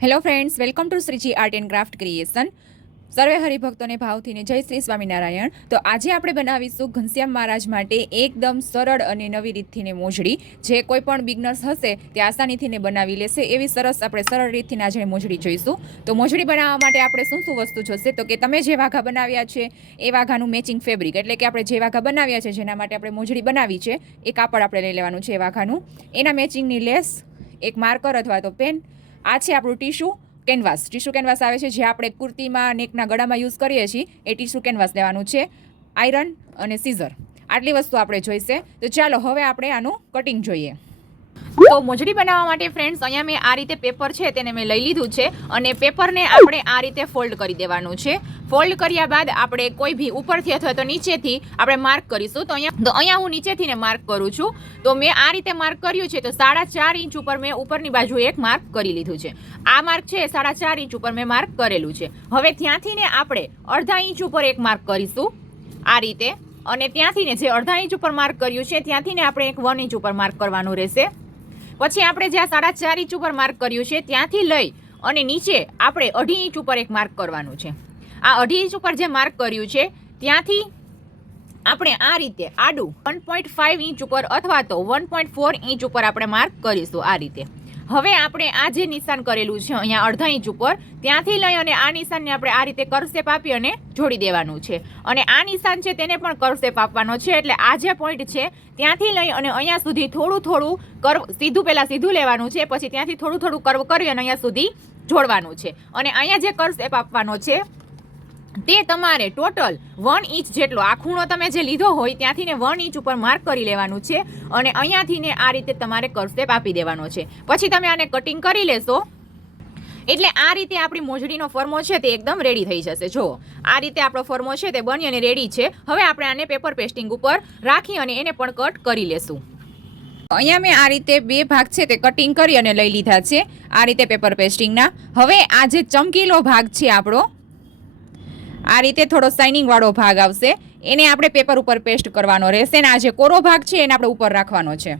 Hello friends welcome to Shriji art and craft creation સર્વે હરિભક્તોને ભાવથીને જય શ્રી સ્વામિનારાયણ. તો આજે આપણે બનાવીશું ઘનશ્યામ મહારાજ માટે એકદમ સરળ અને નવી રીતથીને મોજડી. જે કોઈ પણ બિગનર્સ હશે, તે આસાનીથી ને બનાવી લેશે. એવી સરસ આપણે સરળ રીતથી આજે મોજડી જોઈશું. તો મોજડી બનાવવા માટે આપણે શું શું વસ્તુ જોશે? તો કે તમે જે વાઘા બનાવ્યા છે, એ વાઘાનું મેચિંગ ફેબ્રિક એટલે કે આપણે જે વાઘા બનાવ્યા છે, જેના માટે આપણે મોજડી બનાવી છે, એ કાપડ આપણે લઈ લેવાનું છે એ વાઘાનું. એના મેચિંગની લેસ, એક માર્કર અથવા તો પેન આ છે આપણું ટીશ્યુ કેનવાસ. ટીશ્યુ કેનવાસ આવે છે જે આપણે કુર્તીમાં નેકના ગળામાં યુઝ કરીએ છીએ. એ ટીશ્યુ કેનવાસ લેવાનું છે. આયરન અને સીઝર. આટલી વસ્તુ આપણે જોઈશે. તો ચાલો હવે આપણે આનું કટિંગ જોઈએ. તો મોજડી બનાવવા માટે ફ્રેન્ડ્સ અહીંયા મેં આ રીતે પેપર છે, તેને મેં લઈ લીધું છે અને પેપરને આપણે આ રીતે ફોલ્ડ કરી દેવાનું છે. ફોલ્ડ કર્યા બાદ આપણે કોઈ ભી ઉપરથી અથવા તો નીચેથી આપણે માર્ક કરીશું. તો અહીંયા તો અહીંયા હું નીચેથી ને માર્ક કરું છું. તો મેં આ રીતે માર્ક કર્યું છે, તો સાડા ચાર ઇંચ ઉપર મેં ઉપરની બાજુ એક માર્ક કરી લીધું છે. આ માર્ક છે, સાડા ચાર ઇંચ ઉપર મેં માર્ક કરેલું છે. હવે ત્યાંથી ને આપણે અડધા ઇંચ ઉપર એક માર્ક કરીશું. આ રીતે. અને ત્યાંથી ને જે અડધા ઇંચ ઉપર માર્ક કર્યું છે ત્યાંથી ને આપણે એક વન ઇંચ ઉપર માર્ક કરવાનું રહેશે. પછી આપણે જ્યાં સાડા ચાર ઇંચ ઉપર માર્ક કર્યું છે, ત્યાંથી લઈ અને નીચે આપણે અઢી ઇંચ ઉપર એક માર્ક કરવાનું છે. આ અઢી ઇંચ ઉપર જે માર્ક કર્યું છે, ત્યાંથી આપણે આ રીતે આડું વન પોઈન્ટ ફાઇવ ઇંચ ઉપર અથવા તો વન પોઈન્ટ ફોર ઇંચ ઉપર આપણે માર્ક કરીશું આ રીતે. હવે આપણે આ જે નિશાન કરેલું છે અહીંયા અડધા ઇંચ ઉપર, ત્યાંથી લઈ અને આ નિશાનને આપણે આ રીતે કરશેપ આપી અને જોડી દેવાનું છે. અને આ નિશાન છે તેને પણ કરશેપ આપવાનો છે, એટલે આ જે પોઈન્ટ છે ત્યાંથી લઈ અને અહીંયા સુધી થોડું થોડું કર્વ સીધું પહેલાં સીધું લેવાનું છે, પછી ત્યાંથી થોડું થોડું કર્વ કરી અને અહીંયા સુધી જોડવાનું છે. અને અહીંયા જે કરશેપ આપવાનો છે તે તમારે ટોટલ વન ઇંચ જેટલો આ ખૂણો તમે જે લીધો હોય ત્યાંથી ને વન ઇંચ ઉપર માર્ક કરી લેવાનું છે અને અહીંયાથી ને આ રીતે તમારે કરશેપ આપી દેવાનો છે. પછી તમે આને કટિંગ કરી લેશો. એટલે આ રીતે આપણી મોજડીનો ફર્મો છે તે એકદમ રેડી થઈ જશે. જુઓ, આ રીતે આપણો ફર્મો છે તે બની અને રેડી છે. હવે આપણે આને પેપર પેસ્ટિંગ ઉપર રાખી અને એને પણ કટ કરી લેશું. અહીંયા મેં આ રીતે બે ભાગ છે તે કટિંગ કરી અને લઈ લીધા છે. આ રીતે પેપર પેસ્ટિંગના હવે આ જે ચમકીલો ભાગ છે આપણો આ રીતે થોડો શાઇનિંગવાળો ભાગ આવશે. એને આપણે પેપર ઉપર પેસ્ટ કરવાનો રહેશે અને આ જે કોરો ભાગ છે એને આપણે ઉપર રાખવાનો છે.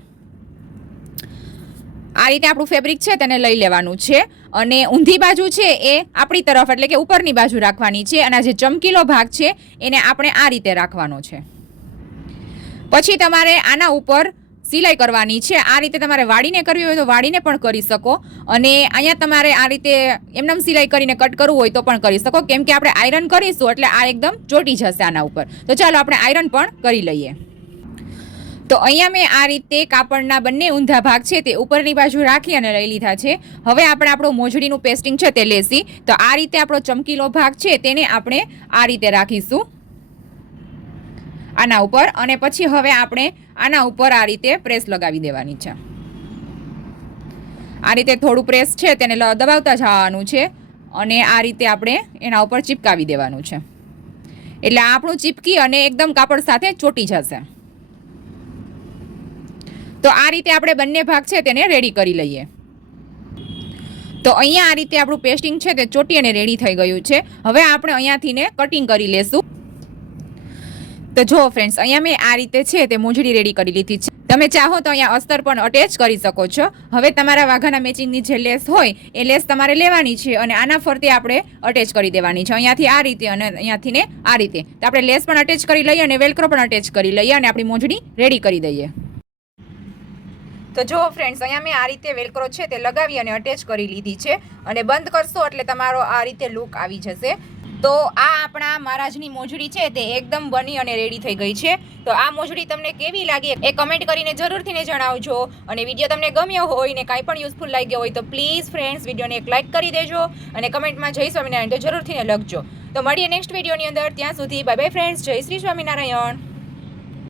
આ રીતે આપણું ફેબ્રિક છે તેને લઈ લેવાનું છે અને ઊંધી બાજુ છે એ આપણી તરફ એટલે કે ઉપરની બાજુ રાખવાની છે અને આ જે ચમકીલો ભાગ છે એને આપણે આ રીતે રાખવાનો છે. પછી તમારે આના ઉપર સિલાઈ કરવાની છે. આ રીતે તમારે વાળીને કરવી હોય તો વાળીને પણ કરી શકો. અને અહીંયા તમારે આ રીતે એમનામ સિલાઈ કરીને કટ કરવું હોય તો પણ કરી શકો. કેમ કે આપણે આયરન કરીશું એટલે આ એકદમ ચોટી જશે આના ઉપર. તો ચાલો આપણે આયરન પણ કરી લઈએ. તો અહીંયા મેં આ રીતે કાપડના બંને ઊંધા ભાગ છે તે ઉપરની બાજુ રાખી અને લઈ લીધા છે. હવે આપણે આપણું મોજડીનું પેસ્ટિંગ છે તે લેસી તો આ રીતે આપણો ચમકીલો ભાગ છે તેને આપણે આ રીતે રાખીશું. આના ઉપર. અને પછી હવે આપણે આના ઉપર આ રીતે પ્રેસ લગાવી દેવાની છે. આ રીતે થોડું પ્રેસ છે તેને દબાવતા જવાનું છે અને આ રીતે આપણે એના ઉપર ચીપકાવી દેવાનું છે. એટલે આપણું ચીપકી અને એકદમ કાપડ સાથે ચોટી જશે. તો આ રીતે આપણે બંને ભાગ છે તેને રેડી કરી લઈએ. તો અહીંયા આ રીતે આપણું પેસ્ટિંગ છે તે ચોટી અને રેડી થઈ ગયું છે. હવે આપણે અહીંયાથી ને કટિંગ કરી લેશું. તો જો ફ્રેન્ડ્સ અહીંયા મેં આ રીતે છે તે મોજડી રેડી કરી લીધી છે. તમે ચાહો તો અહીંયા અસ્તર પણ અટેચ કરી શકો છો. હવે તમારા વાઘાના મેચિંગની જે લેસ હોય, એ લેસ તમારે લેવાની છે અને આના ફરતે આપણે અટેચ કરી દેવાની છે. અહીંયાથી આ રીતે અને અહીંયાથી ને આ રીતે. તો આપણે લેસ પણ અટેચ કરી લઈએ અને વેલક્રો પણ અટેચ કરી લઈએ અને આપણી મોજડી રેડી કરી દઈએ. તો જો ફ્રેન્ડ્સ અહીંયા મેં આ રીતે વેલક્રો છે તે લગાવી અને અટેચ કરી લીધી છે. અને બંધ કરશો એટલે તમારો આ રીતે લુક આવી જશે. તો આ આપણા મહારાજની મોજડી છે તે એકદમ બની અને રેડી થઈ ગઈ છે. તો આ મોજડી તમને કેવી લાગી એ કમેન્ટ કરીને જરૂરથી ને જણાવજો. અને વીડિયો તમને ગમ્યો હોય ને કાંઈ પણ યુઝફુલ લાગ્યો હોય તો પ્લીઝ ફ્રેન્ડ્સ વિડીયોને એક લાઇક કરી દેજો અને કમેન્ટમાં જય સ્વામિનારાયણ તો જરૂરથી ને લખજો. તો મળીએ નેક્સ્ટ વિડીયોની અંદર. ત્યાં સુધી બાય બાય ફ્રેન્ડ્સ જય શ્રી સ્વામિનારાયણ.